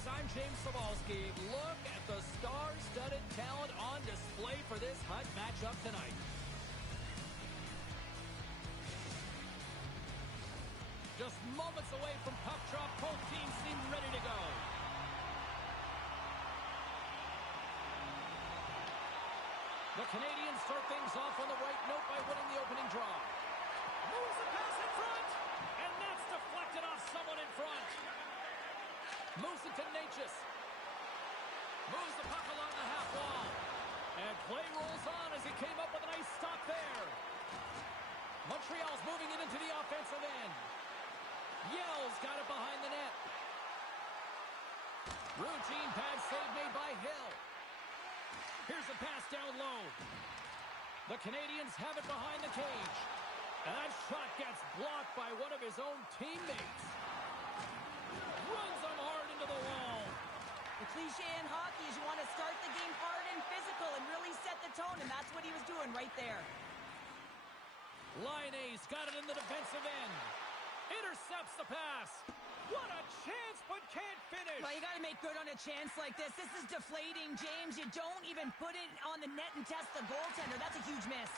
Sports, I'm James Cebulski. Look at the star-studded talent on display for this hot matchup tonight. Just moments away from puck drop, both teams seem ready to go. The Canadians start things off on the right note by winning the opening draw. Moves the pass in front, and that's deflected off someone in front. Moves it to Necas. Moves the puck along the half wall. And play rolls on as he came up with a nice stop there. Montreal's moving it into the offensive end. Yell's got it behind the net. Routine pad save made by Hill. Here's a pass down low. The Canadians have it behind the cage. And that shot gets blocked by one of his own teammates. Runs him hard into the wall. The cliche in hockey is you want to start the game hard and physical and really set the tone, and that's what he was doing right there. Laine's got it in the defensive end. Intercepts the pass. What a chance, but can't finish. Well, you got to make good on a chance like this. This is deflating, James. You don't even put it on the net and test the goaltender. That's a huge miss.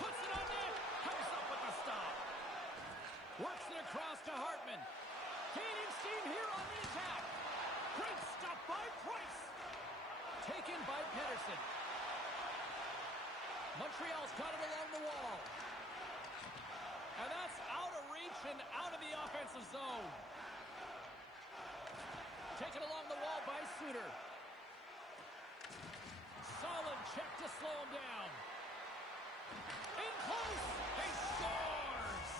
Puts it on net. Comes up with the stop. Works it across to Hartman. Gaining steam here on the attack. Great stop by Price. Taken by Pedersen. Montreal's got it along the wall. And that's out of reach and out of the offensive zone. Taken along the wall by Suter. Solid check to slow him down. In close. He scores.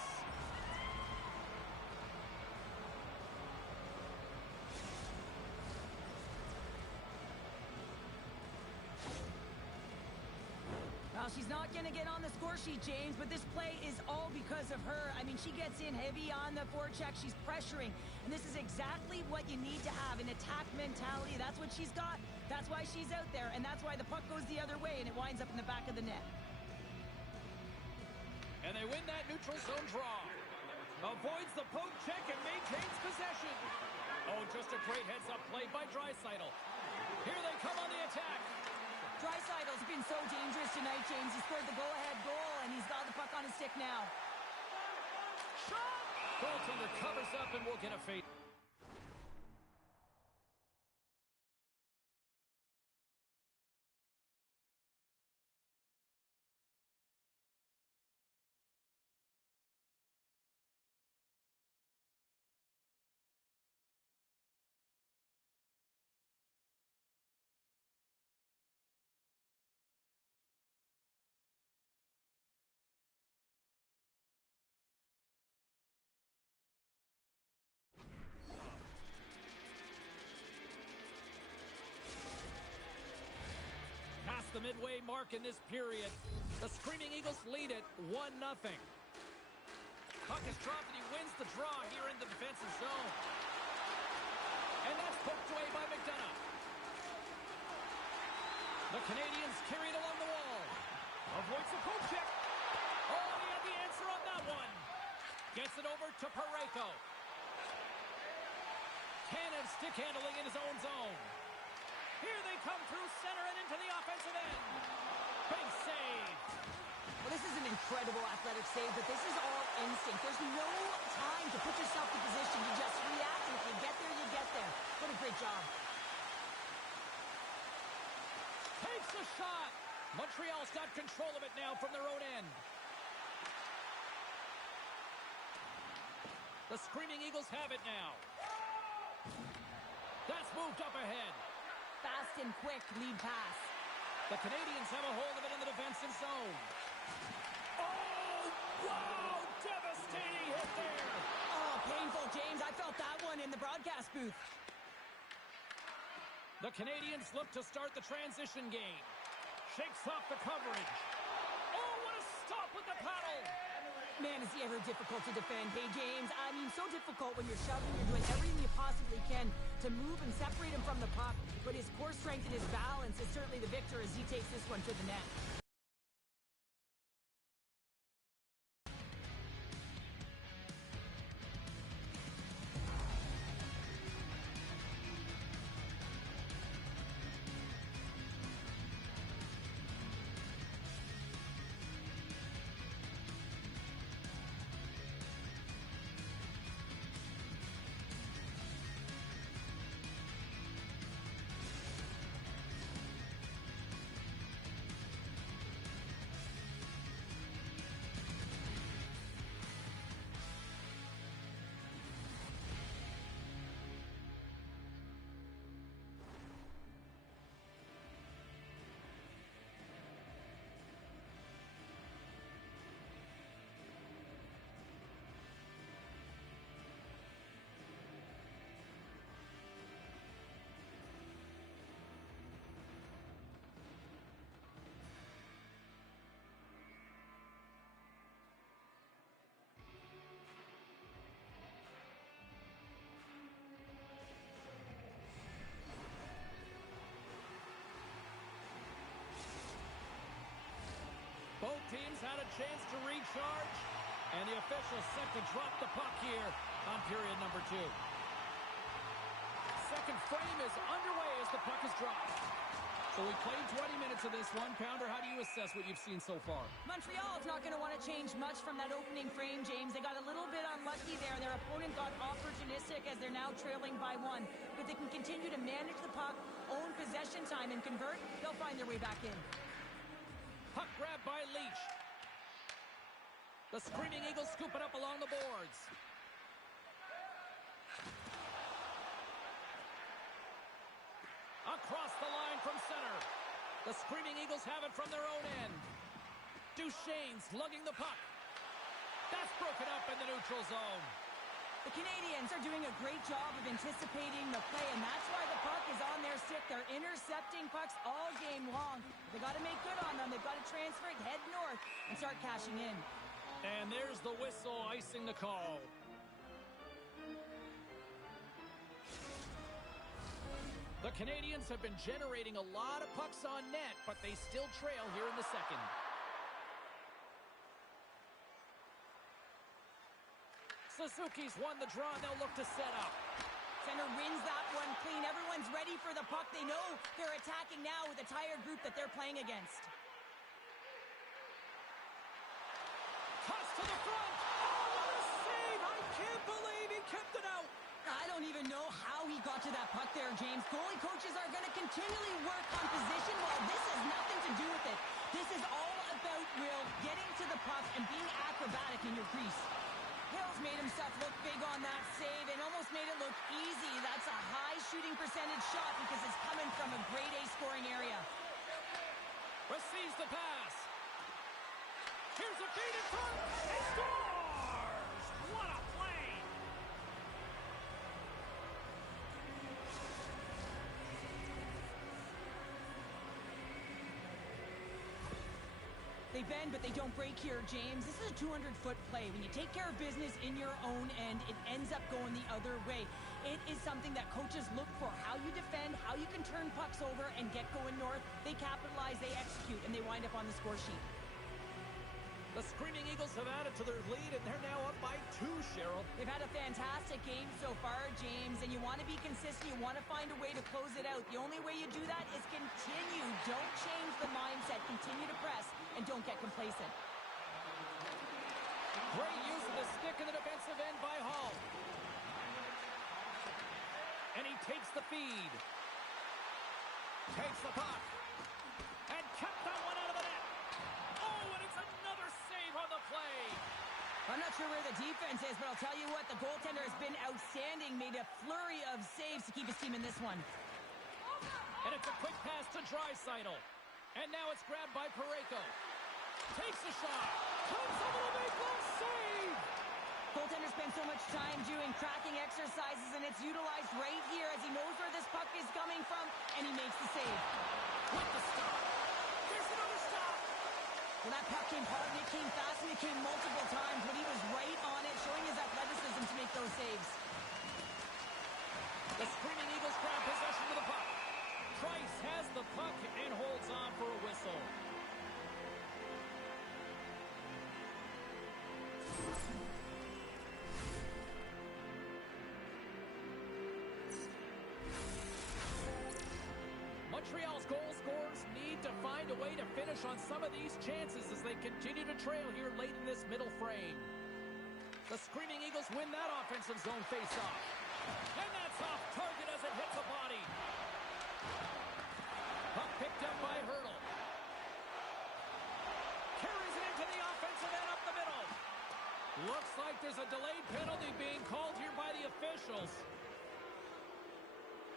Well, she's not going to get on the score sheet, James, but this play is all because of her. I mean, she gets in heavy on the forecheck. She's pressuring, and this is exactly what you need to have, an attack mentality. That's what she's got. That's why she's out there, and that's why the puck goes the other way, and it winds up in the back of the net. And they win that neutral zone draw. Avoids the poke check and maintains possession. Oh, just a great heads-up play by Draisaitl. Here they come on the attack. Draisaitl's been so dangerous tonight, James. He scored the go-ahead goal, and he's got the puck on his stick now. Shot! Goaltender covers up, and we'll get a fade. The midway mark in this period. The Screaming Eagles lead it 1-0. Puck is dropped and he wins the draw here in the defensive zone. And that's poked away by McDonough. The Canadians carry it along the wall. Avoids the poke check. Oh, he had the answer on that one. Gets it over to Parayko. Cannon stick handling in his own zone. Here they come through center and into the offensive end. Big save. Well, this is an incredible athletic save, but this is all instinct. There's no time to put yourself in position. You just react, and if you get there, you get there. What a great job. Takes a shot. Montreal's got control of it now from their own end. The Screaming Eagles have it now. That's moved up ahead. Fast and quick lead pass. The Canadians have a hold of it in the defensive zone. Oh, wow! Devastating hit there. Oh, painful, James. I felt that one in the broadcast booth. The Canadians look to start the transition game. Shakes off the coverage. Oh, what a stop with the paddle. Man, is he ever difficult to defend. Hey, James, I mean, so difficult when you're shoving, you're doing everything you possibly can to move and separate him from the puck, but his core strength and his balance is certainly the victor as he takes this one to the net. teams had a chance to recharge, and the officials set to drop the puck here on period number 2. Second frame is underway as the puck is dropped. So we played 20 minutes of this one. Pounder, how do you assess what you've seen so far? Montreal is not going to want to change much from that opening frame, James. They got a little bit unlucky there. Their opponent got opportunistic as they're now trailing by 1. If they can continue to manage the puck, own possession time, and convert, they'll find their way back in. Puck grab by Leach. The Screaming Eagles scoop it up along the boards. Across the line from center. The Screaming Eagles have it from their own end. Duchesne's lugging the puck. That's broken up in the neutral zone. The Canadians are doing a great job of anticipating the play, and that's why the puck is on their stick. They're intercepting pucks all game long. They got to make good on them. They've got to transfer it, head north, and start cashing in. And there's the whistle icing the call. The Canadians have been generating a lot of pucks on net, but they still trail here in the second. Suzuki's won the draw, and they'll look to set up. Center wins that one clean. Everyone's ready for the puck. They know they're attacking now with the tired group that they're playing against. Toss to the front. Oh, what a save! I can't believe he kept it out. I don't even know how he got to that puck there, James. Goalie coaches are going to continually work on position. Well, this has nothing to do with it. This is all about Will getting to the puck and being acrobatic in your crease. Hills made himself look big on that save and almost made it look easy. That's a high shooting percentage shot because it's coming from a grade A scoring area. Receives the pass. Here's a feed in front. He scores! What a play! They bend, but they don't break here, James. This is a 200-foot play. When you take care of business in your own end, it ends up going the other way. It is something that coaches look for. How you defend, how you can turn pucks over and get going north. They capitalize, they execute, and they wind up on the score sheet. The Screaming Eagles have added to their lead, and they're now up by 2, Cheryl. They've had a fantastic game so far, James, and you want to be consistent. You want to find a way to close it out. The only way you do that is continue. Don't change the mindset. Continue to press, and don't get complacent. Great use of the stick in the defensive end by Hall. And he takes the feed. Takes the puck. And kept that one out of the net. Oh, and it's another save on the play. I'm not sure where the defense is, but I'll tell you what, the goaltender has been outstanding. Made a flurry of saves to keep his team in this one. And it's a quick pass to Draisaitl. And now it's grabbed by Parayko. Takes a shot. Comes over to make one save. Goaltender spends so much time doing tracking exercises, and it's utilized right here as he knows where this puck is coming from, and he makes the save. With the stop. There's another stop. Well, that puck came hard, and it came fast, and it came multiple times, but he was right on it, showing his athleticism to make those saves. The Screaming Eagles grab possession of the puck. Price has the puck and holds on for a whistle. Montreal's goal scorers need to find a way to finish on some of these chances as they continue to trail here late in this middle frame. The Screaming Eagles win that offensive zone faceoff. And that's off target as it hits a body. Puck picked up by Hurdle. Carries it into the offensive end up the middle. Looks like there's a delayed penalty being called here by the officials.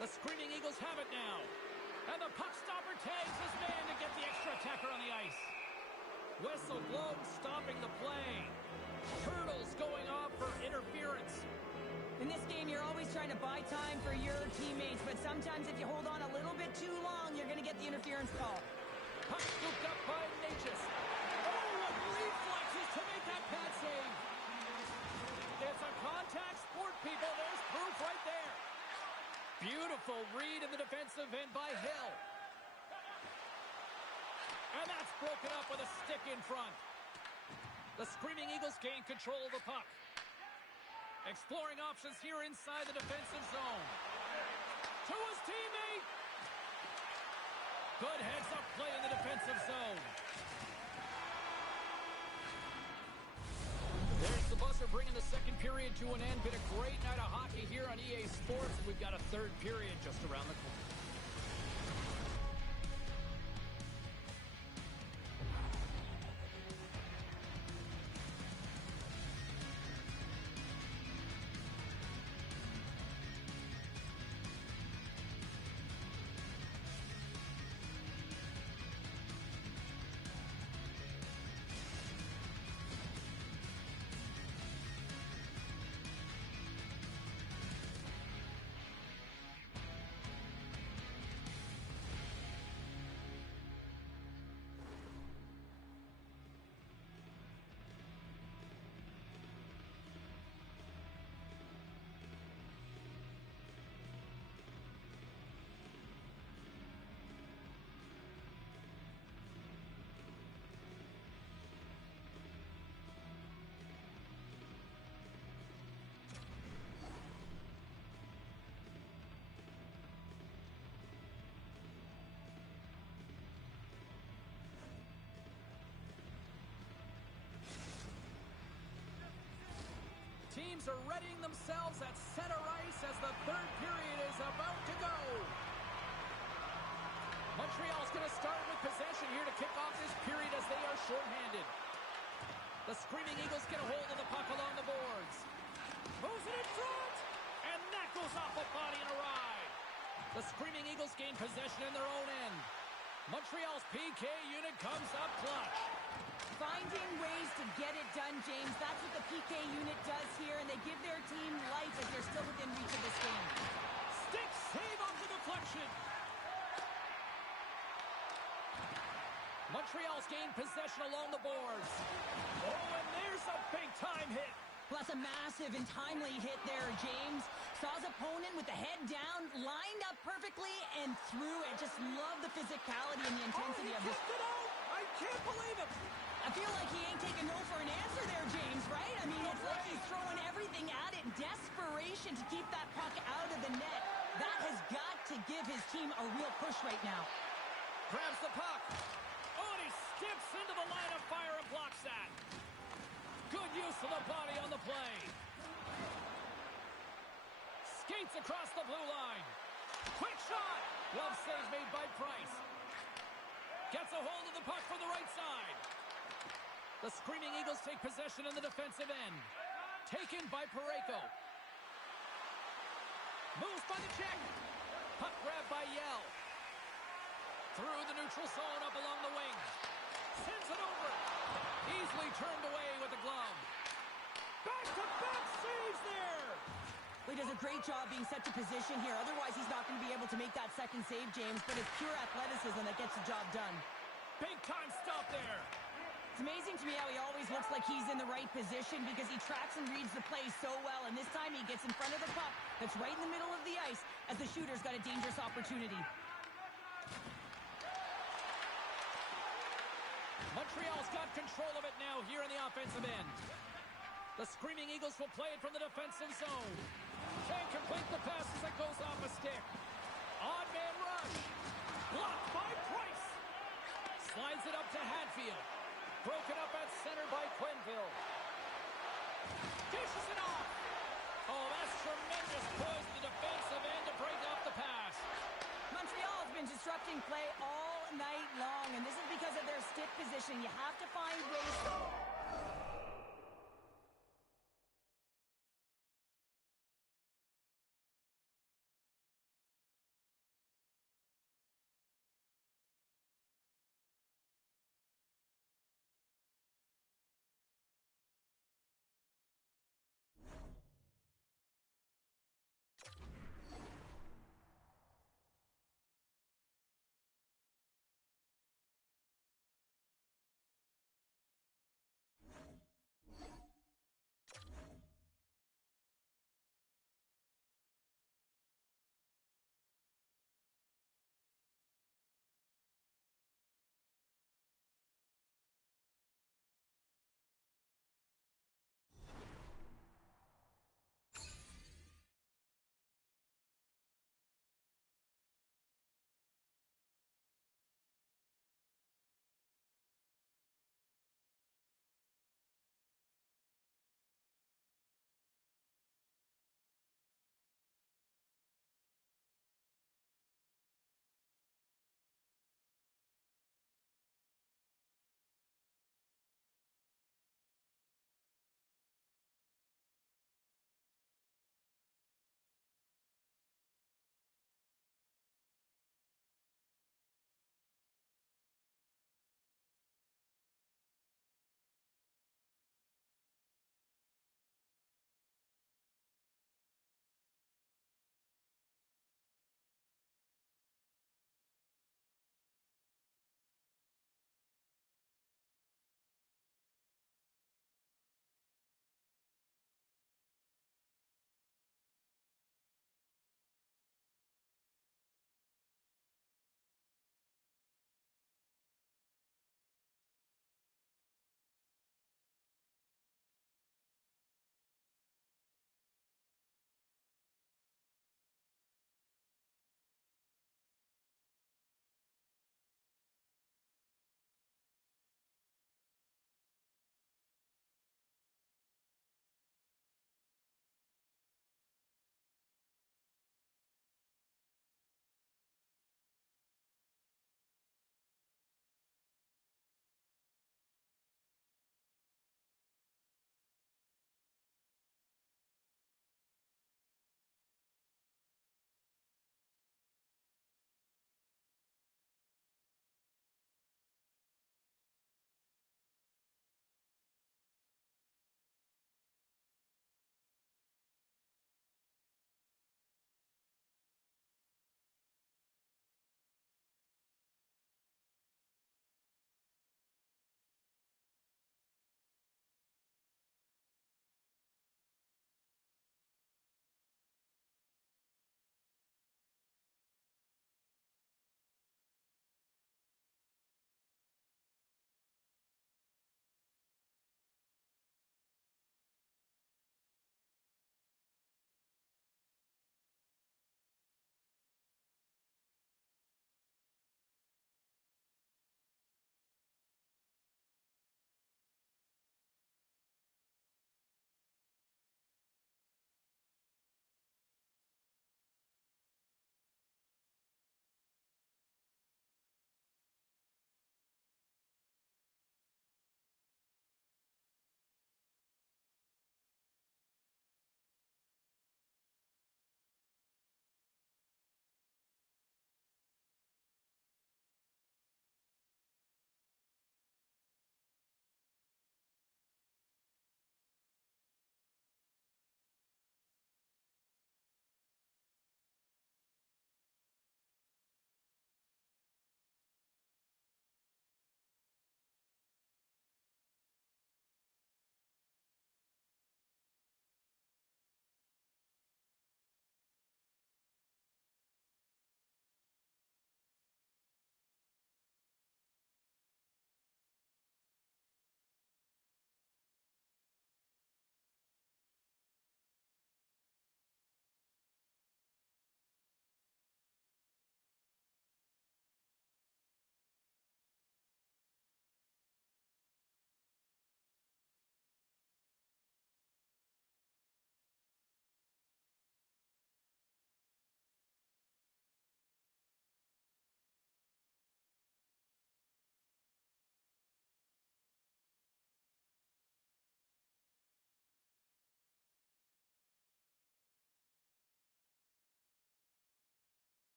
The Screaming Eagles have it now. And the puck stopper tags his man to get the extra attacker on the ice. Whistle blown, stopping the play. Turtles going off for interference. In this game, you're always trying to buy time for your teammates, but sometimes if you hold on a little bit too long, you're going to get the interference call. Puck scooped up by Natchez. Oh, what reflexes to make that pad save. It's a contact sport, people. There's proof right there. Beautiful read in the defensive end by Hill. And that's broken up with a stick in front. The Screaming Eagles gain control of the puck. Exploring options here inside the defensive zone. To his teammate. Good heads-up play in the defensive zone. There's the buzzer bringing the second period to an end. Been a great night of hockey here on EA Sports. We've got a third period just around the corner. Teams are readying themselves at center ice as the third period is about to go. Montreal's going to start with possession here to kick off this period as they are shorthanded. The Screaming Eagles get a hold of the puck along the boards. Moves it in front, and that goes off a body and a ride. The Screaming Eagles gain possession in their own end. Montreal's PK unit comes up clutch. Finding ways to get it done, James. That's what the PK unit does here, and they give their team life as they're still within reach of this game. Stick save off the deflection. Montreal's gained possession along the boards. Oh, and there's a big-time hit. Plus a massive and timely hit there, James. Saw his opponent with the head down, lined up perfectly, and threw it. Just love the physicality and the intensity of this. It out. I can't believe it. I feel like he ain't taking no for an answer there, James, right? I mean, it's like he's throwing everything at it in desperation to keep that puck out of the net. That has got to give his team a real push right now. Grabs the puck. Oh, and he skips into the line of fire and blocks that. Good use of the body on the play. Skates across the blue line. Quick shot. Glove save made by Price. Gets a hold of the puck from the right side. The Screaming Eagles take possession in the defensive end. Taken by Parayko. Moves by the check. Puck grab by Yell. Through the neutral zone up along the wing. Sends it over. Easily turned away with the glove. Back-to-back saves there. Well, he does a great job being set to position here. Otherwise, he's not going to be able to make that second save, James. But it's pure athleticism that gets the job done. Big-time stop there. It's amazing to me how he always looks like he's in the right position because he tracks and reads the play so well. And this time he gets in front of the puck that's right in the middle of the ice as the shooter's got a dangerous opportunity. Montreal's got control of it now here in the offensive end. The Screaming Eagles will play it from the defensive zone. Can't complete the pass as it goes off a stick. Odd man rush. Blocked by Price. Slides it up to Hatfield. Broken up at center by Quenneville. Dishes it off. Oh, that's tremendous poise to the defensive end to break off the pass. Montreal's been disrupting play all night long, and this is because of their stick position. You have to find ways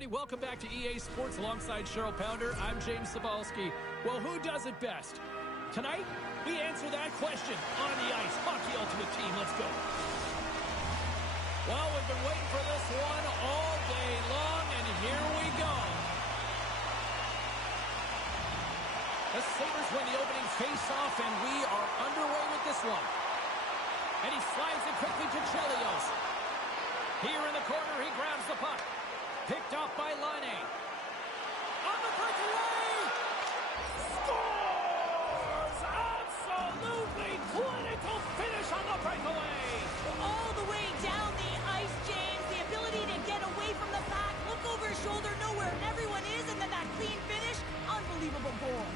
everybody. Welcome back to EA Sports alongside Cheryl Pounder. I'm James Cebulski. Well, who does it best? Tonight, we answer that question on the ice. Hockey Ultimate Team, let's go. Well, we've been waiting for this one all day long, and here we go. The Sabres win the opening face-off, and we are underway with this one. And he slides it quickly to Chelios. Here in the corner, he grabs the puck. Picked off by Laine. On the breakaway! Scores! Absolutely clinical finish on the breakaway! All the way down the ice, James. The ability to get away from the pack, look over his shoulder, know where everyone is, and then that clean finish. Unbelievable goal.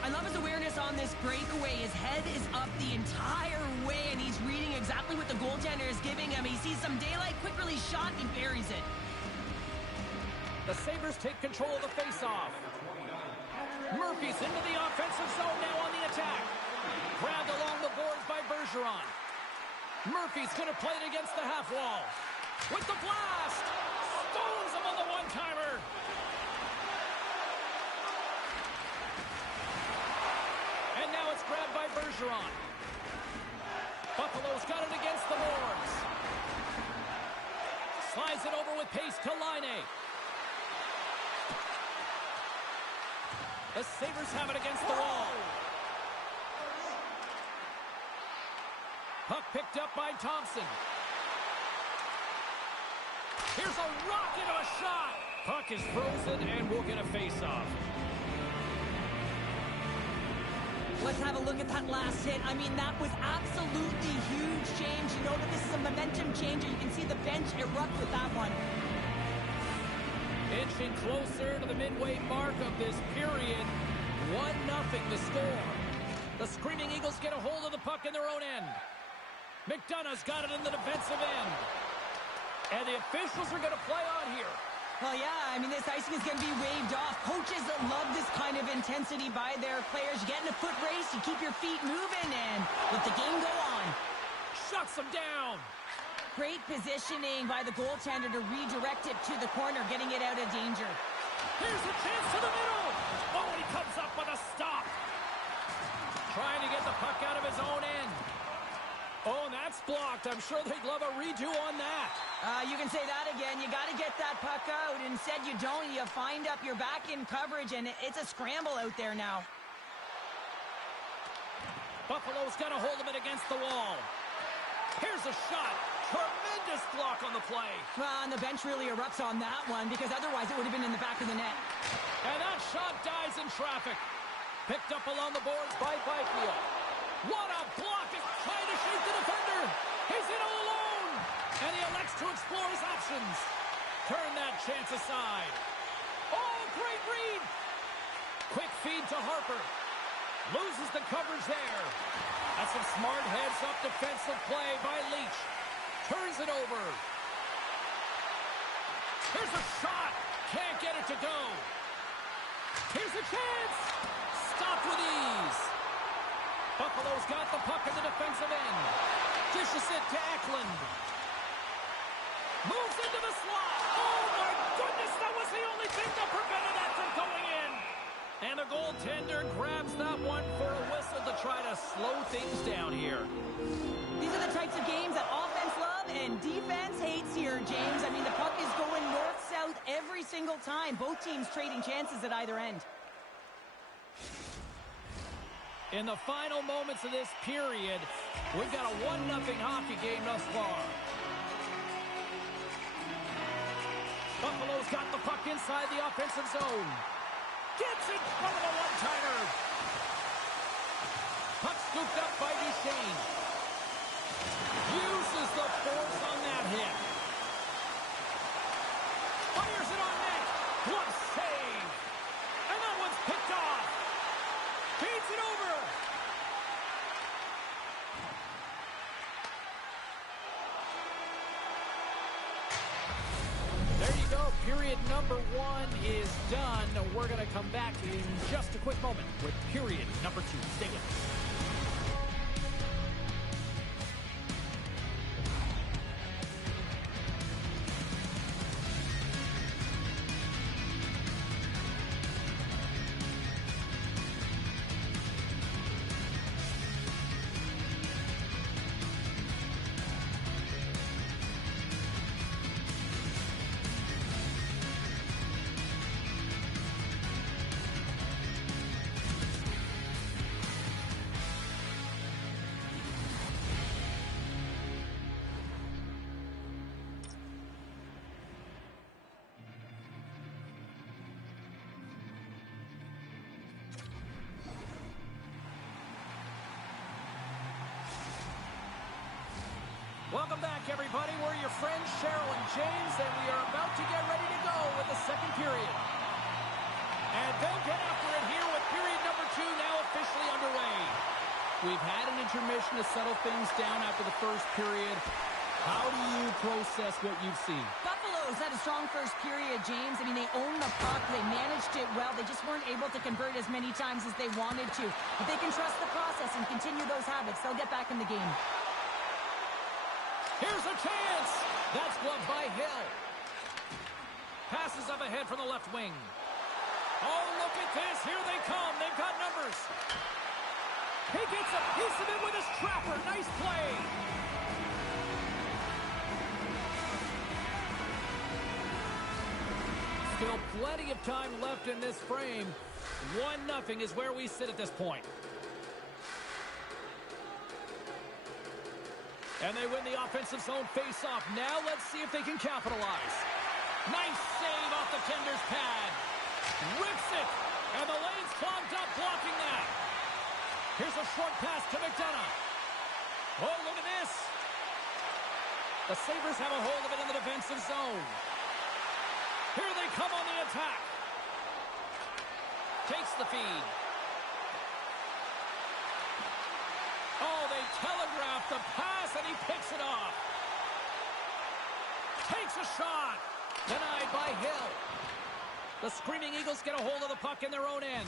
I love his awareness on this breakaway. His head is up the entire way, and he's reading exactly what the goaltender is giving him. He sees some daylight, quick release shot, and buries it. The Sabres take control of the faceoff. Murphy's into the offensive zone now on the attack. Grabbed along the boards by Bergeron. Murphy's going to play it against the half wall. With the blast! Stones him on the one-timer! And now it's grabbed by Bergeron. Buffalo's got it against the boards. Slides it over with pace to Laine. The Sabres have it against the wall. Puck picked up by Thompson. Here's a rocket of a shot. Puck is frozen, and we'll get a face-off. Let's have a look at that last hit. I mean, that was absolutely huge, James. You know that this is a momentum changer. You can see the bench erupt with that one. Inching closer to the midway mark of this period. 1-0 the score. The Screaming Eagles get a hold of the puck in their own end. McDonough's got it in the defensive end. And the officials are going to play on here. Well, yeah, I mean, this icing is going to be waved off. Coaches love this kind of intensity by their players. You get in a foot race, you keep your feet moving, and let the game go on. Shuts them down. Great positioning by the goaltender to redirect it to the corner, getting it out of danger. Here's a chance to the middle. Oh, he comes up with a stop. Trying to get the puck out of his own end. Oh, and that's blocked. I'm sure they'd love a redo on that. You can say that again. You got to get that puck out. Instead, you don't. You find up your back in coverage, and it's a scramble out there now. Buffalo's got a hold of it against the wall. Here's a shot. Tremendous block on the play. Well, and the bench really erupts on that one, because otherwise it would have been in the back of the net. And that shot dies in traffic. Picked up along the boards by Byfield. What a block! He's trying to shake the defender. He's in all alone. And he elects to explore his options. Turn that chance aside. Oh, great read. Quick feed to Harper. Loses the coverage there. That's some smart heads-up defensive play by Leach. Turns it over. Here's a shot. Can't get it to go. Here's a chance. Stopped with ease. Buffalo's got the puck in the defensive end. Dishes it to Eklund. Moves into the slot. Oh, my goodness. That was the only thing that prevented that from going in. And the goaltender grabs that one for a whistle to try to slow things down here. These are the types of games that offense love and defense hates here, James. I mean, the puck is going north-south every single time. Both teams trading chances at either end. In the final moments of this period, we've got a 1-0 hockey game thus far. Buffalo's got the puck inside the offensive zone. Gets in front of the one-timer. Puck scooped up by Duchesne. Uses the force on that hit. Fires it on net. What a save. And that one's picked off. Feeds it over. There you go. Period number 1 is done. We're going to come back in just a quick moment with period number 2. Stay with us. everybody. We're your friends, Cheryl and James, and we are about to get ready to go with the second period. And they'll get after it here with period number 2 now officially underway. We've had an intermission to settle things down after the first period. How do you process what you've seen? Buffalo's had a strong first period, James. I mean, they owned the puck. They managed it well. They just weren't able to convert as many times as they wanted to. If they can trust the process and continue those habits, they'll get back in the game. Here's a chance. That's gloved by Hill. Passes up ahead from the left wing. Oh, look at this. Here they come. They've got numbers. He gets a piece of it with his trapper. Nice play. Still plenty of time left in this frame. 1-0 is where we sit at this point. And they win the offensive zone face-off. Now let's see if they can capitalize. Nice save off the tender's pad. Rips it. And the lane's clogged up blocking that. Here's a short pass to McDonough. Oh, look at this. The Sabres have a hold of it in the defensive zone. Here they come on the attack. Takes the feed. Oh, they telegraph the pass, and he picks it off. Takes a shot. Denied by Hill. The Screaming Eagles get a hold of the puck in their own end.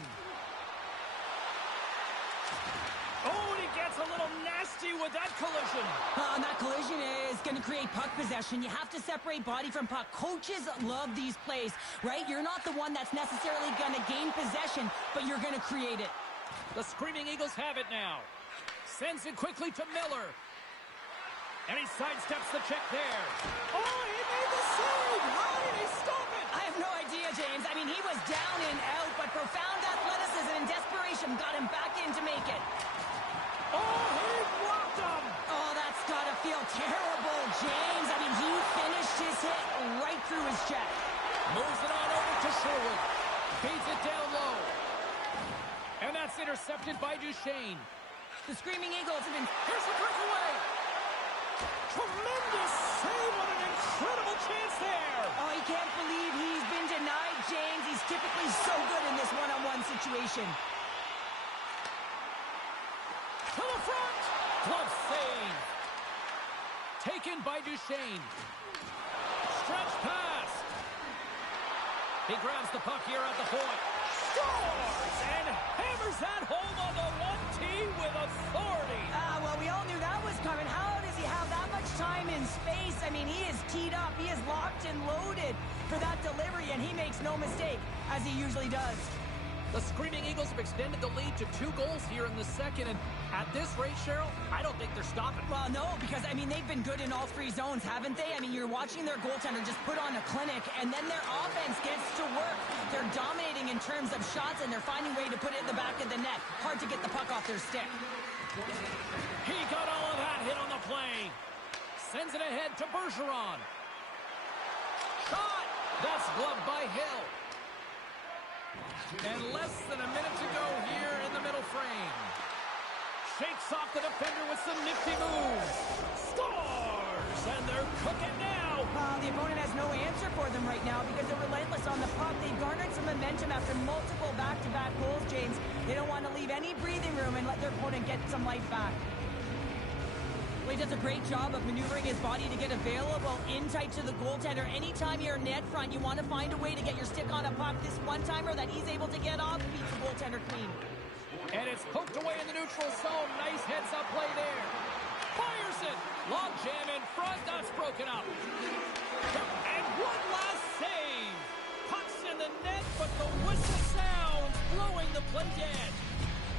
Oh, and he gets a little nasty with that collision. And that collision is going to create puck possession. You have to separate body from puck. Coaches love these plays, right? You're not the one that's necessarily going to gain possession, but you're going to create it. The Screaming Eagles have it now. Sends it quickly to Miller. And he sidesteps the check there. Oh, he made the save. How did he stop it? I have no idea, James. I mean, he was down and out, but profound athleticism and desperation got him back in to make it. Oh, he blocked him. Oh, that's got to feel terrible, James. I mean, he finished his hit right through his chest. Moves it on over to Sherwood. Feeds it down low. And that's intercepted by Duchesne. The Screaming Eagles have been... Here's the breakaway. Tremendous save with an incredible chance there. Oh, he can't believe he's been denied, James. He's typically so good in this one-on-one situation. To the front. Glove save. Taken by Duchesne. Stretch pass. He grabs the puck here at the point. Scores and hammers that home on the 1T with authority. Well, we all knew that was coming. How does he have that much time and space? I mean, he is teed up. He is locked and loaded for that delivery, and he makes no mistake, as he usually does. The Screaming Eagles have extended the lead to 2 goals here in the second, and at this rate, Cheryl, I don't think they're stopping. Well, no, because, I mean, they've been good in all 3 zones, haven't they? I mean, you're watching their goaltender just put on a clinic, and then their offense gets to work. They're dominating in terms of shots, and they're finding a way to put it in the back of the net. Hard to get the puck off their stick. He got all of that hit on the play. Sends it ahead to Bergeron. Shot! That's gloved by Hill. And less than a minute to go here in the middle frame. Shakes off the defender with some nifty moves. Scores! And they're cooking now. The opponent has no answer for them right now because they're relentless on the puck. They've garnered some momentum after multiple back-to-back goals, James. They don't want to leave any breathing room and let their opponent get some life back. Well, he does a great job of maneuvering his body to get available in tight to the goaltender. Anytime you're net front, you want to find a way to get your stick on a puck. This one-timer that he's able to get off beats the goaltender clean. And it's poked away in the neutral zone. Nice heads-up play there. Fires it. Long jam in front. That's broken up. And one last save. Puck's in the net, but the whistle sounds, blowing the play dead.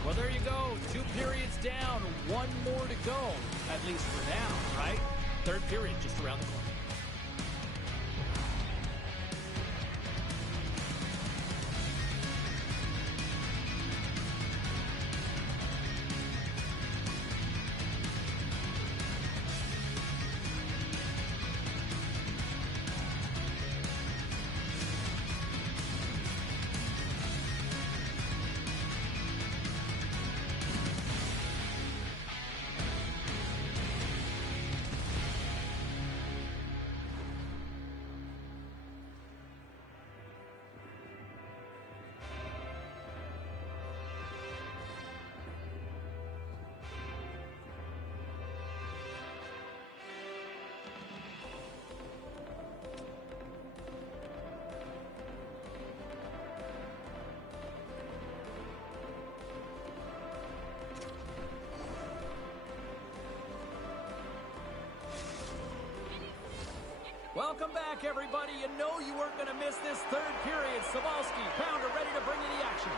Well, there you go. 2 periods down. 1 more to go. At least for now, right? Third period just around the corner. Welcome back, everybody. You know you weren't going to miss this third period. Cybulski, Pounder ready to bring you the action.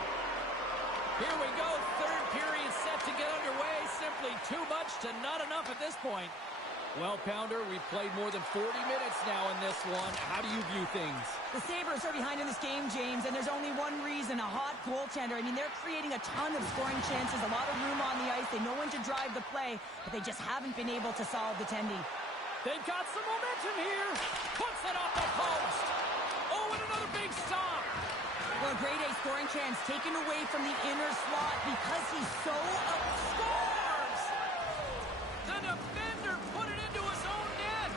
Here we go. Third period set to get underway. Simply too much to not enough at this point. Well, Pounder, we've played more than 40 minutes now in this one. How do you view things? The Sabres are behind in this game, James, and there's only one reason, a hot goaltender. I mean, they're creating a ton of scoring chances, a lot of room on the ice. They know when to drive the play, but they just haven't been able to solve the tendy. They've got some momentum here. Puts it off the post. Oh, and another big stop. Well, a grade A scoring chance taken away from the inner slot because he's so scores! The defender put it into his own net.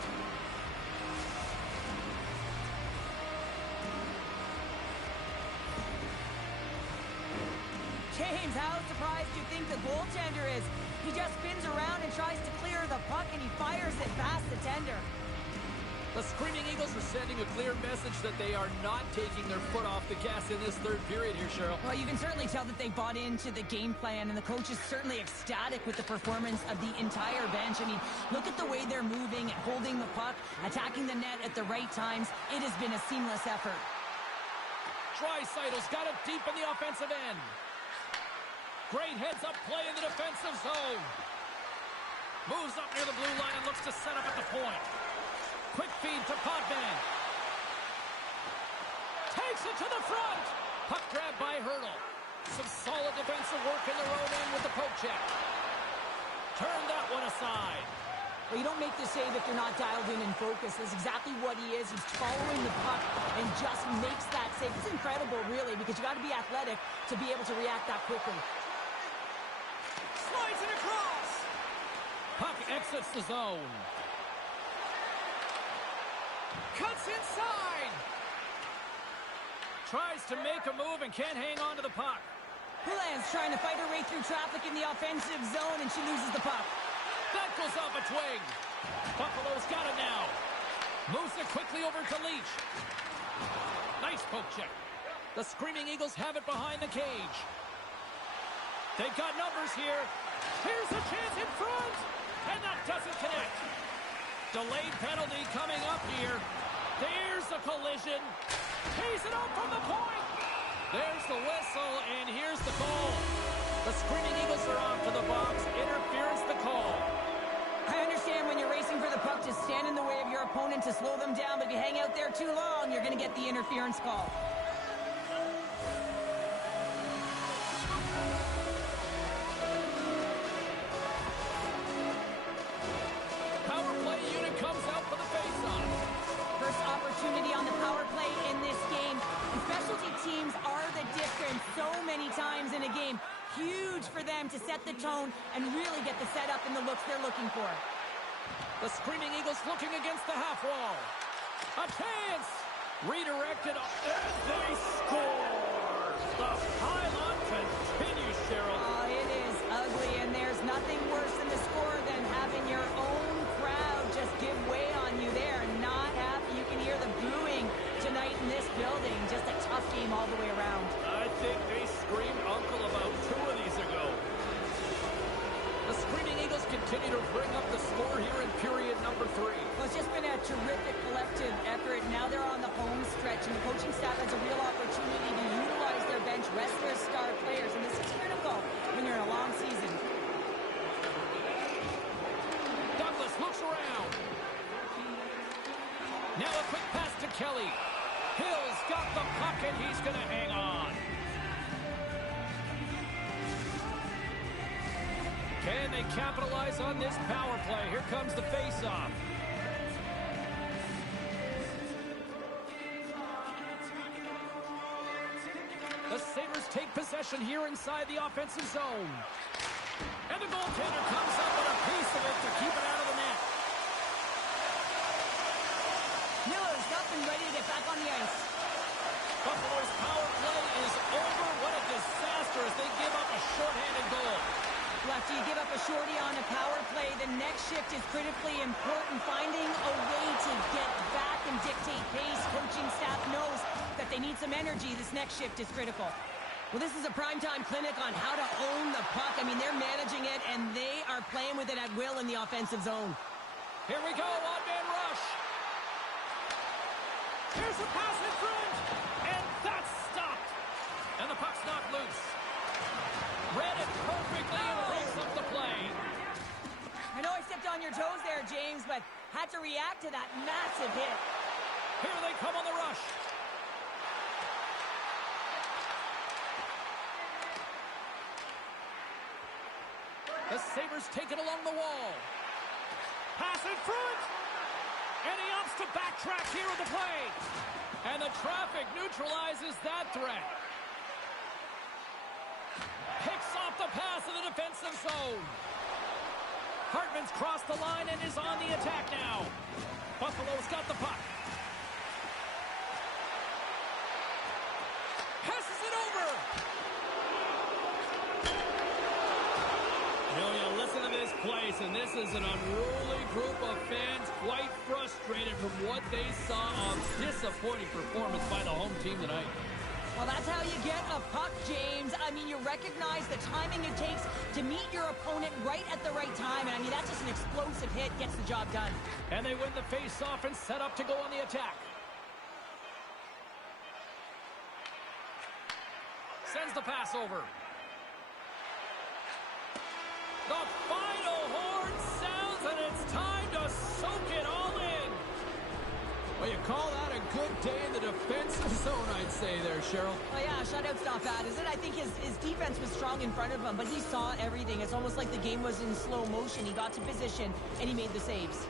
James, how surprised do you think the goaltender is? He just spins around and tries to clear the puck, and he fires it past the tender. The Screaming Eagles are sending a clear message that they are not taking their foot off the gas in this third period here, Cheryl. Well, you can certainly tell that they bought into the game plan, and the coach is certainly ecstatic with the performance of the entire bench. I mean, look at the way they're moving and holding the puck, attacking the net at the right times. It has been a seamless effort. Draisaitl's got it deep in the offensive end. Great heads-up play in the defensive zone. Moves up near the blue line and looks to set up at the point. Quick feed to Potvin. Takes it to the front. Puck grab by Hurdle. Some solid defensive work in their own end with the poke check. Turn that one aside. Well, you don't make this save if you're not dialed in and focused. That's exactly what he is. He's following the puck and just makes that save. It's incredible, really, because you got to be athletic to be able to react that quickly. Slides it across. Puck exits the zone. Cuts inside. Tries to make a move and can't hang on to the puck. Poulin's trying to fight her way through traffic in the offensive zone, and she loses the puck. That goes off a twig. Buffalo's got it now. Moves it quickly over to Leach. Nice poke check. The Screaming Eagles have it behind the cage. They've got numbers here. Here's a chance in front. And that doesn't connect. Delayed penalty coming up here. There's a collision. Tees it up from the point. There's the whistle, and here's the call. The Screaming Eagles are off to the box. Interference the call. I understand when you're racing for the puck to stand in the way of your opponent to slow them down, but if you hang out there too long, you're going to get the interference call. Power play unit comes out for the face-off. First opportunity on the power play in this game. And specialty teams are the difference so many times in a game. Huge for them to set the tone and really get the setup and the looks they're looking for. The Screaming Eagles looking against the half wall. A chance! Redirected, and they score! The pylon continues, Cheryl. Oh, it is ugly, and there's nothing worse than the score than having your own crowd just give way on you there. Not happy. You can hear the booing tonight in this building. Just a tough game all the way around. I think they screamed uncle about 2 of these ago. The Screaming Eagles continue to bring up the score here in period number 3. Well, it's just been a terrific collective effort. Now they're on the home stretch, and the coaching staff has a real opportunity to utilize their bench, rest their star players, and this is critical when you're in a long season. Douglas looks around. Now a quick pass to Kelly. Hill's got the puck, and he's going to hang on. Can they capitalize on this power play? Here comes the face-off. The Sabres take possession here inside the offensive zone. And the goaltender comes up with a piece of it to keep it out of the net. Miller's up and ready to get back on the ice. Buffalo's power play is over. What a disaster as they give up a shorthanded goal. After you give up a shorty on a power play, the next shift is critically important. Finding a way to get back and dictate pace. Coaching staff knows that they need some energy. This next shift is critical. Well, this is a primetime clinic on how to own the puck. I mean, they're managing it, and they are playing with it at will in the offensive zone. Here we go, one-man rush. Here's a pass in front. And that's stopped. And the puck's knocked loose. Read it perfectly and breaks up the play. I know I stepped on your toes there, James, but had to react to that massive hit. Here they come on the rush. The Sabres take it along the wall. Pass in front. And he opts to backtrack here with the play. And the traffic neutralizes that threat. Picks off the pass in the defensive zone. Hartman's crossed the line and is on the attack now. Buffalo's got the puck. Passes it over. You listen to this place, and this is an unruly group of fans quite frustrated from what they saw of disappointing performance by the home team tonight. Well, that's how you get a puck, James. I mean, you recognize the timing it takes to meet your opponent right at the right time. And I mean, that's just an explosive hit, gets the job done. And they win the face-off and set up to go on the attack. Sends the pass over. The final horn sounds, and it's time to soak it all in. Well, you call that a good day in the defensive zone, I'd say there, Cheryl. Well, yeah, shutout's not bad, is it? I think his defense was strong in front of him, but he saw everything. It's almost like the game was in slow motion. He got to position, and he made the saves.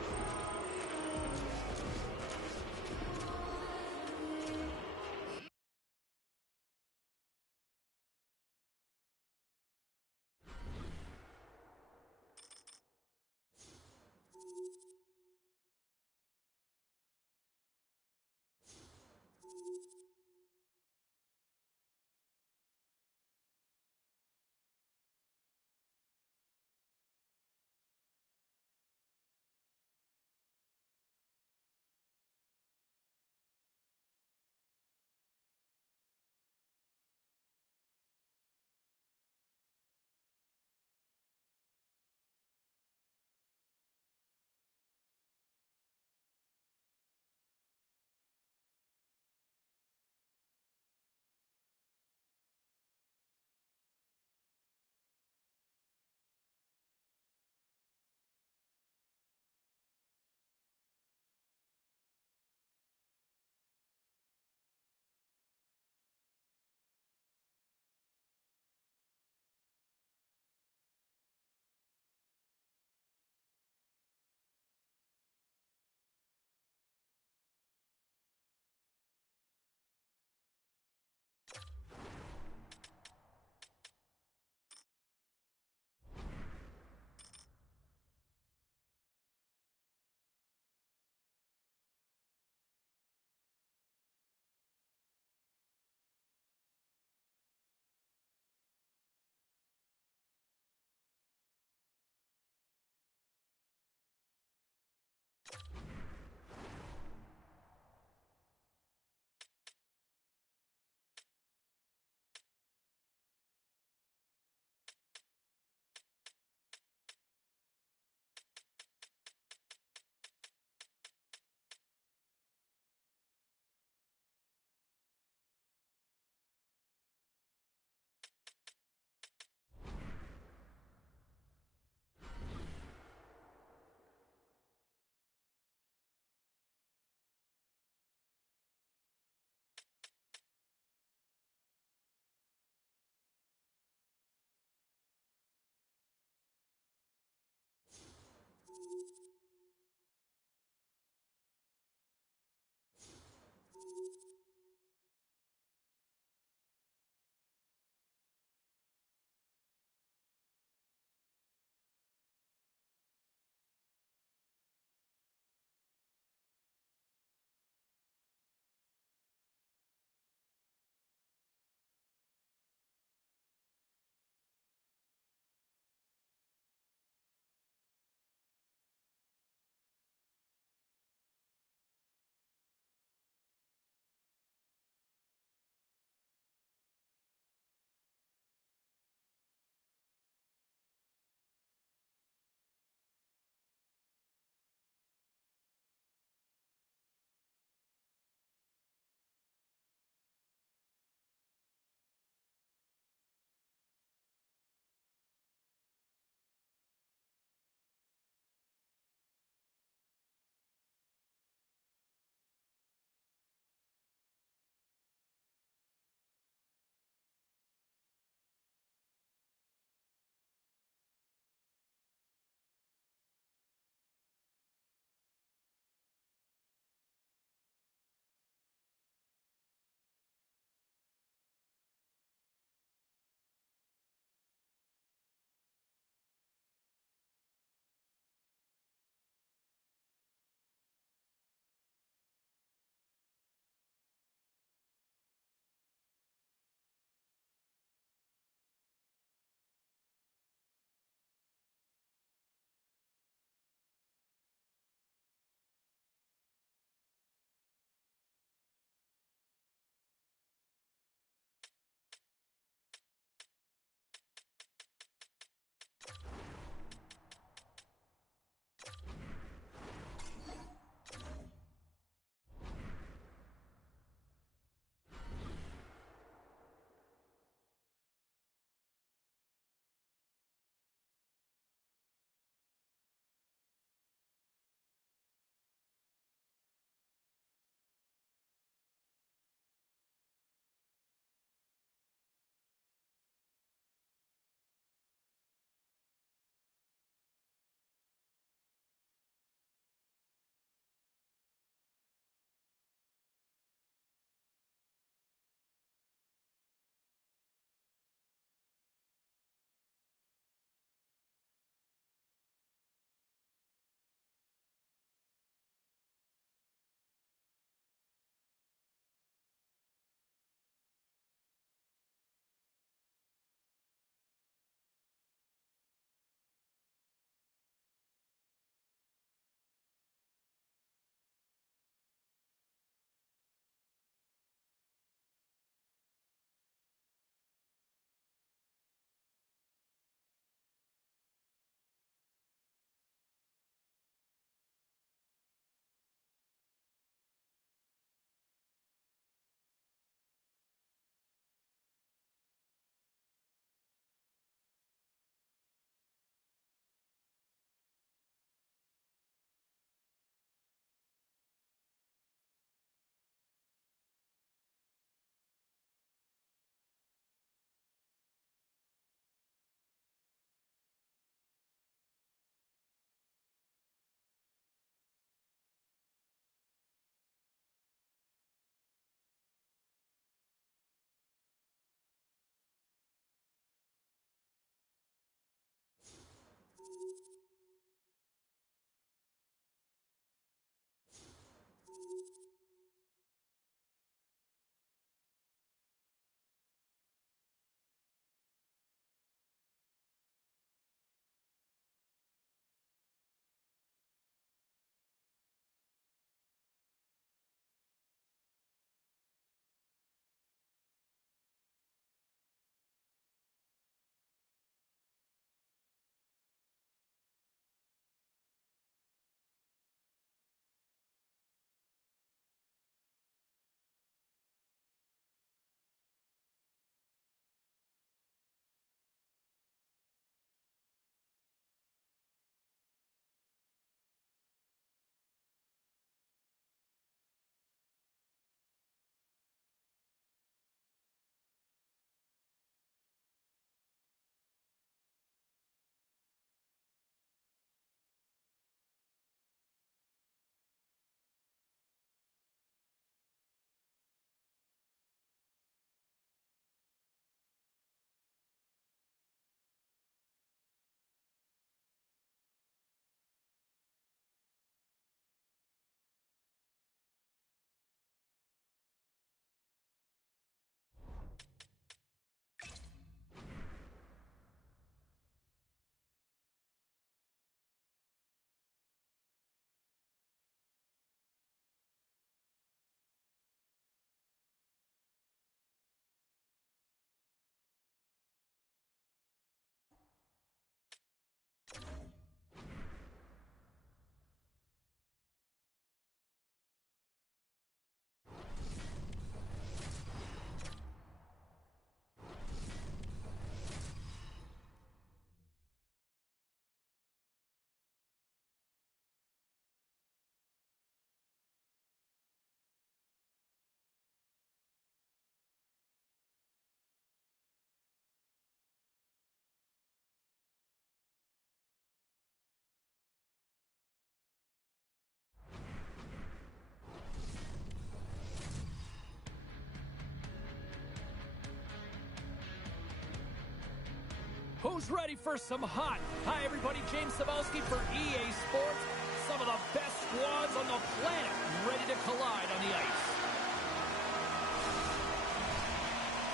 Who's ready for some hot? Hi, everybody. James Cybulski for EA Sports. Some of the best squads on the planet ready to collide on the ice.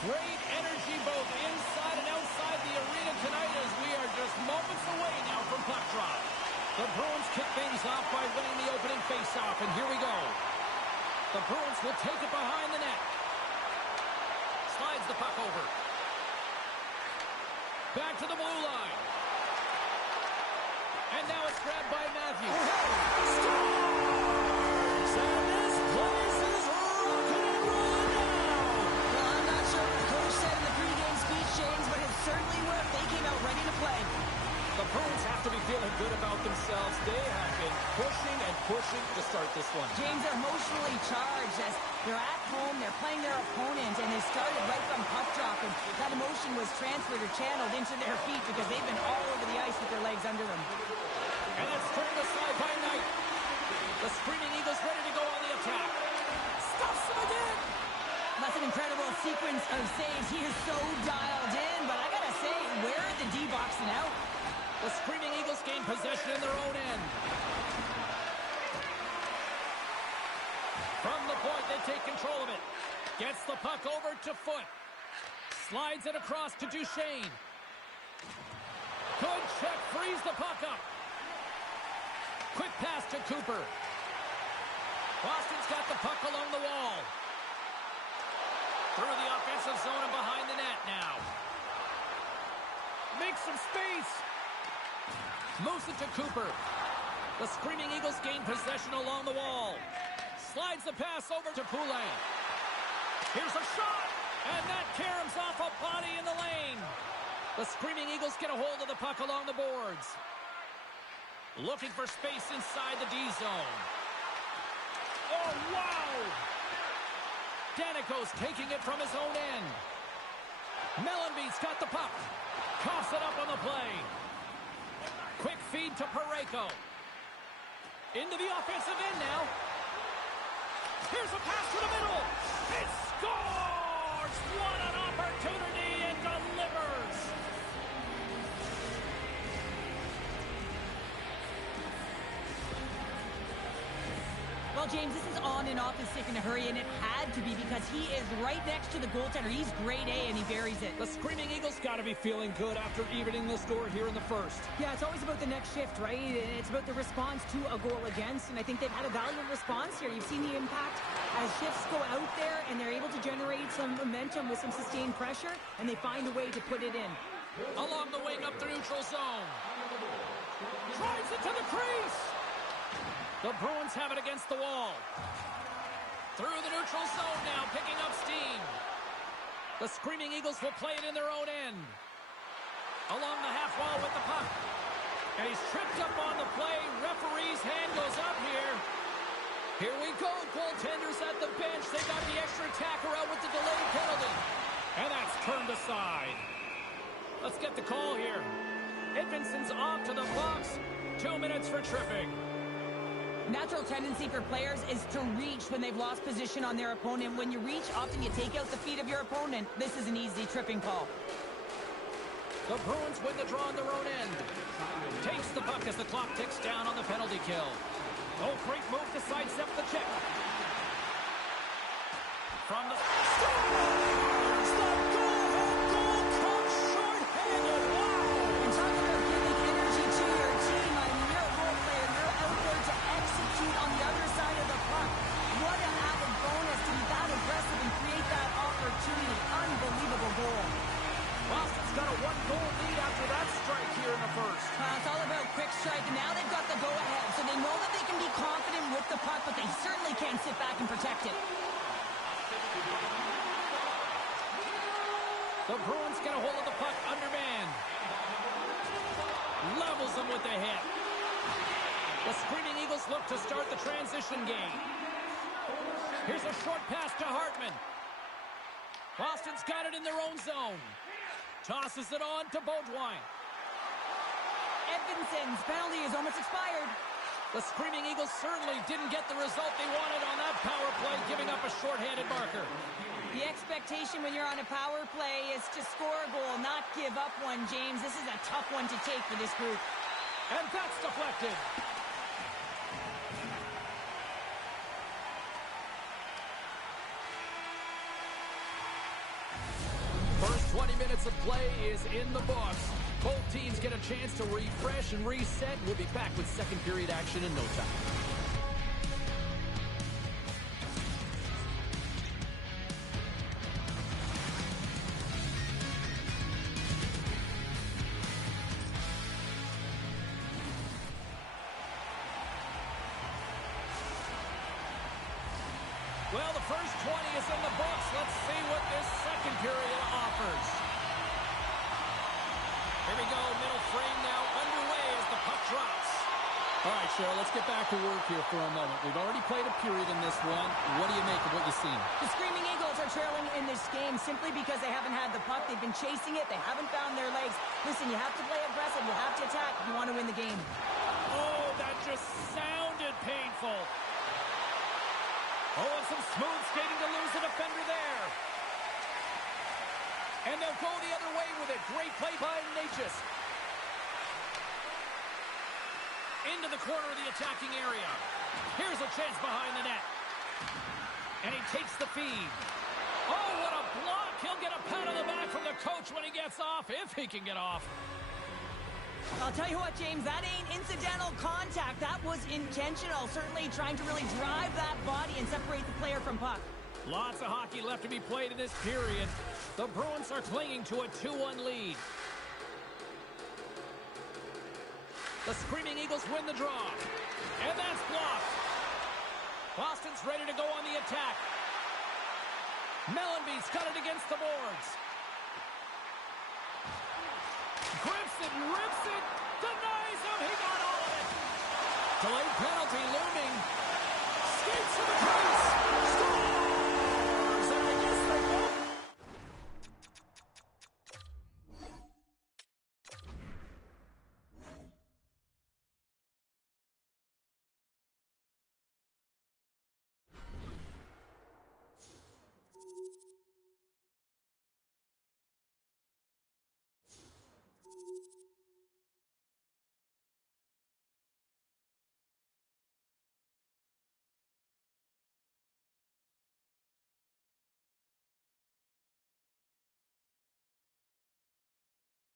Great energy both inside and outside the arena tonight as we are just moments away now from puck drop. The Bruins kick things off by winning the opening faceoff, and here we go. The Bruins will take it behind the net. Slides the puck over. Back to the blue line. And now it's grabbed by Matthews. Scores! And this place is rocking and rolling now. Well, I'm not sure what the coach said in the pregame speech, James, but it certainly worked. They came out ready to play. The Bruins have to be feeling good about themselves. They have been pushing and pushing to start this one. James, they're emotionally charged as they're at home, they're playing their opponent, and they started right from puck drop, and that emotion was transferred or channeled into their feet because they've been all over the ice with their legs under them. And it's turned aside by Knight. The Screaming Eagles ready to go on the attack. Stuffs him again. That's an incredible sequence of saves. He is so dialed in, but I gotta say, where are the D boxing out? The Screaming Eagles gain possession in their own end. From the point, they take control of it. Gets the puck over to Foot. Slides it across to Duchesne. Good check, frees the puck up. Quick pass to Cooper. Boston's got the puck along the wall. Through the offensive zone and behind the net now. Makes some space. Moves it to Cooper. The Screaming Eagles gain possession along the wall. Slides the pass over to Poulin. Here's a shot, and that caroms off a body in the lane. The Screaming Eagles get a hold of the puck along the boards. Looking for space inside the D zone. Oh, wow! Danico's taking it from his own end. Mellenby's got the puck. Coughs it up on the play. Quick feed to Parayko. Into the offensive end now. Here's a pass to the middle. It scores! What an opportunity, and delivers! Well, James, this is on and off his stick in a hurry, and it had to be because he is right next to the goaltender. He's grade A, and he buries it. The Screaming Eagles got to be feeling good after evening the score here in the first. Yeah, it's always about the next shift, right? It's about the response to a goal against, and I think they've had a valiant response here. You've seen the impact as shifts go out there, and they're able to generate some momentum with some sustained pressure, and they find a way to put it in. Along the wing up the neutral zone. Drives it to the crease. The Bruins have it against the wall. Through the neutral zone now, picking up steam. The Screaming Eagles will play it in their own end. Along the half wall with the puck. And he's tripped up on the play. Referee's hand goes up here. Here we go. Goaltenders at the bench. They got the extra attacker out with the delayed penalty. And that's turned aside. Let's get the call here. Edmondson's off to the box. 2 minutes for tripping. Natural tendency for players is to reach when they've lost position on their opponent. When you reach, often you take out the feet of your opponent. This is an easy tripping call. The Bruins win the draw on their own end. Takes the puck as the clock ticks down on the penalty kill. Oh, great move to sidestep the check. From the... Scores! The go-ahead goal comes short-handed. Wow! And talk about giving energy to your team. I mean, you're a role player. You're out there to execute on the other side of the puck. What an added bonus to be that aggressive and create that opportunity. Unbelievable goal. Boston's got a one-goal lead after that strike here in the first. It's all about quick strike, and now they've got the go-ahead, so they know that they can be confident with the puck, but they certainly can't sit back and protect it. The Bruins get a hold of the puck undermanned. Levels them with the hit. The Screaming Eagles look to start the transition game. Here's a short pass to Hartman. Boston's got it in their own zone. Tosses it on to Beaudoin. Edmondson's penalty is almost expired. The Screaming Eagles certainly didn't get the result they wanted on that power play, giving up a shorthanded marker. The expectation when you're on a power play is to score a goal, not give up one, James. This is a tough one to take for this group. And that's deflected. First 20 minutes of play is in the books. Both teams get a chance to refresh and reset. We'll be back with second period action in no time. Well, the first 20 is in the books. Let's see what this second period offers. Here we go, middle frame now underway as the puck drops. All right, Cheryl, let's get back to work here for a moment. We've already played a period in this one. What do you make of what you've seen? The Screaming Eagles are trailing in this game simply because they haven't had the puck. They've been chasing it. They haven't found their legs. Listen, you have to play aggressive. You have to attack if you want to win the game. Oh, that just sounded painful. Oh, and some smooth skating to lose the defender there. And they'll go the other way with it. Great play by Natchez. Into the corner of the attacking area. Here's a chance behind the net. And he takes the feed. Oh, what a block. He'll get a pat on the back from the coach when he gets off, if he can get off. I'll tell you what, James, that ain't incidental contact. That was intentional. Certainly trying to really drive that body and separate the player from puck. Lots of hockey left to be played in this period. The Bruins are clinging to a 2-1 lead. The Screaming Eagles win the draw. And that's blocked. Boston's ready to go on the attack. Mellenby's got it against the boards. Grips it, rips it, denies him. He got all of it. Delayed penalty looming. Skates to the crease. Scores! And I guess they won.